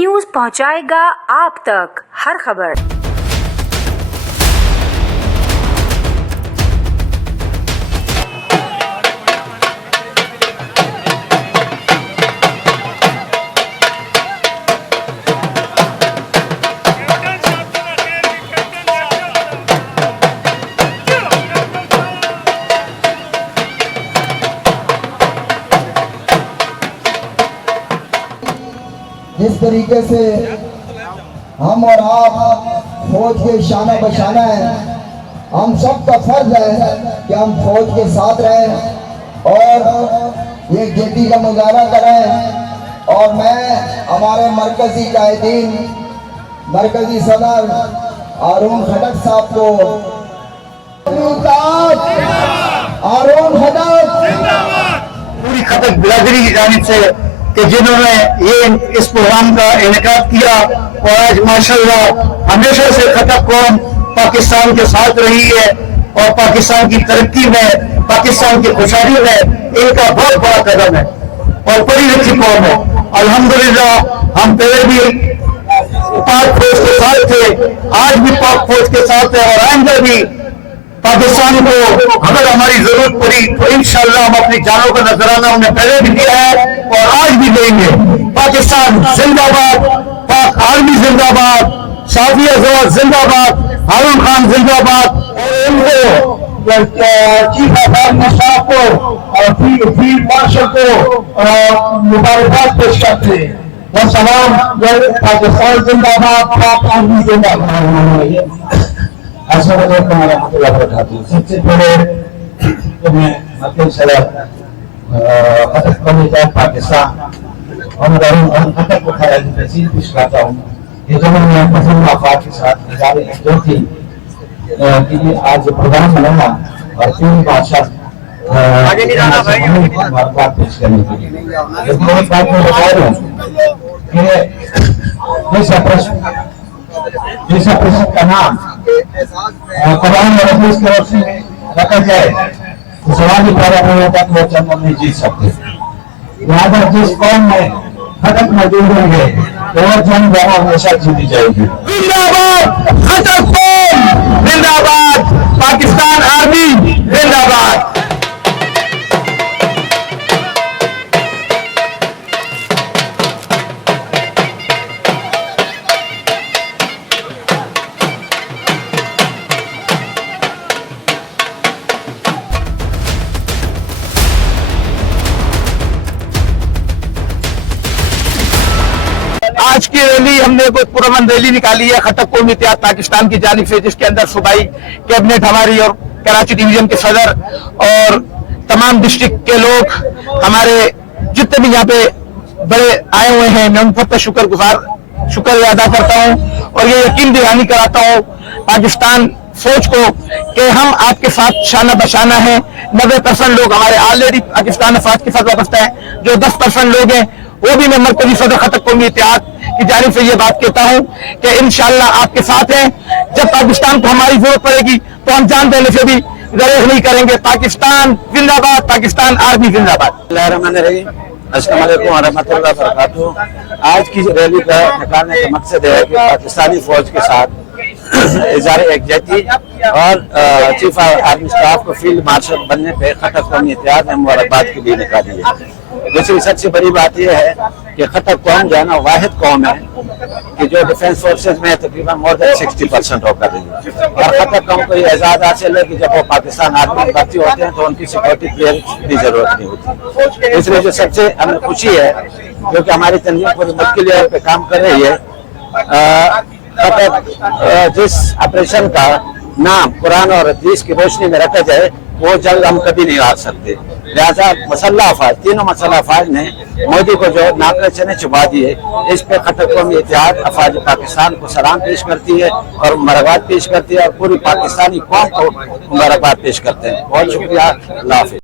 News पहुंचाएगा आप तक हर खबर। जिस तरीके से हम और आप फौज के शाना बशाना है, हम सब का फर्ज है कि हम फौज के साथ रहें और ये जेटी का मुजाहरा करें। और मैं हमारे मरकजी कायदीन, मरकजी सदर हारून खटक साहब को, हारून खटक पूरी खटक बिरादरी की जानिब से कि जिन्होंने ये इस प्रोग्राम का इनेकाद किया। और आज माशाअल्लाह हमेशा से खटक कौम पाकिस्तान के साथ रही है और पाकिस्तान की तरक्की में, पाकिस्तान की खुशहाली में इनका बहुत बड़ा कदम है और बड़ी अच्छी कौम है। अल्हम्दुलिल्लाह हम पहले भी पाक फौज के साथ थे, आज भी पाक फौज के साथ है और आइंदा भी पाकिस्तान को अगर हमारी जरूरत पड़ी तो इंशाअल्लाह हम अपनी जानों का नजराना उन्हें पहले भी दिया है और आज भी देंगे। पाकिस्तान जिंदाबाद, पाक आर्मी जिंदाबाद, साफिया जवाब जिंदाबाद, हारून खान जिंदाबाद। और इनको चीफ ऑफ आर्मी स्टाफ को और फील्ड मार्शल को मुबारकबाद पेश करते हैं। वो सलाम, पाकिस्तान जिंदाबाद, पाक आर्मी जिंदाबाद। अस्सलाम वालेकुम warahmatullahi wabarakatuh। सबसे पहले तो मैं मतलब सलाम खटक कमेटी पाकिस्तान और खटक को खैर तहसील पेश करता हूँ। ये जो मैं पसंद आफात के साथ निजारी जो थी कि आज प्रोग्राम बनाया और तीन बादशाह बात पेश करने के लिए एक बात मैं बता रहा हूँ कि जैसा प्रश्न का नाम कुरान और हदीस की रोशनी में रखा जाए तो सवाल पैदा नहीं होता कि वो चंद नहीं जीत सकते। लिहाजा जिस कौम में खटक मौजूद होंगे तो वो जंग हमेशा जीती जाएगी। जिंदाबाद खटक कौम, जिंदाबाद पाकिस्तान आर्मी, जिंदाबाद। आज की रैली हमने कोई पुरअमन रैली निकाली है खटक कौमी इत्तेहाद पाकिस्तान की जानिब से, जिसके अंदर सूबाई कैबिनेट हमारी और कराची डिवीजन के सदर और तमाम डिस्ट्रिक्ट के लोग, हमारे जितने भी यहाँ पे बड़े आए हुए हैं, मैं उन पर शुक्र अदा करता हूँ और ये यकीन दहानी कराता हूँ पाकिस्तान फौज को कि हम आपके साथ शाना बशाना है। 90% लोग हमारे ऑलरेडी पाकिस्तान अफवाज के साथ वाबस्ता है। जो 10% लोग हैं वो भी मैं मरकजी सदर खटक कौमी इत्तेहाद की जानिब से ये बात कहता हूँ कि इंशाअल्लाह आपके साथ हैं। जब पाकिस्तान को हमारी जरूरत पड़ेगी तो हम जान देने से भी दरेग नहीं करेंगे। पाकिस्तान जिंदाबाद, पाकिस्तान आर्मी जिंदाबाद। अस्सलाम वालेकुम रहमतुल्लाहि व बरकातुहू। आज की रैली का निकालने का मकसद है कि पाकिस्तानी फौज के साथ इज़हार यकजहती और चीफ आर्मी स्टाफ को फील्ड मार्शल बनने पे खटक कौमी इत्तेहाद ने मुबारकबाद के लिए निकाली है। दूसरी सबसे बड़ी बात यह है कि खटक कौम जो है ना वाहिद कौम है कि जो डिफेंस फोर्सेज में तकरीबन मोर देन 60% होकर रही है। और खटक कौम को ये एजाज हासिल है कि जब वो पाकिस्तान आर्मी में भर्ती होते हैं तो उनकी सिक्योरिटी क्लियरेंस की जरूरत नहीं होती। इसलिए जो सबसे हमें खुशी है क्योंकि हमारी तंजीम पूरे मुल्क के लिए पे काम कर रही है। खटक जिस ऑपरेशन का नाम कुरान और हदीस की रोशनी में रखा जाए वो जंग हम कभी नहीं हार सकते। लिहाजा मसल्ला अफवाज, तीनों मसल्ला अफवाज ने मोदी को जो नाकरे चने चुबा दिए, इस पे खटक कौमी इत्तेहाद अफवाज पाकिस्तान को सलाम पेश करती है और मुबारकबाद पेश करती है और पूरी पाकिस्तानी कौम को मुबारकबाद पेश करते हैं। बहुत शुक्रिया, अल्लाह हाफिज़।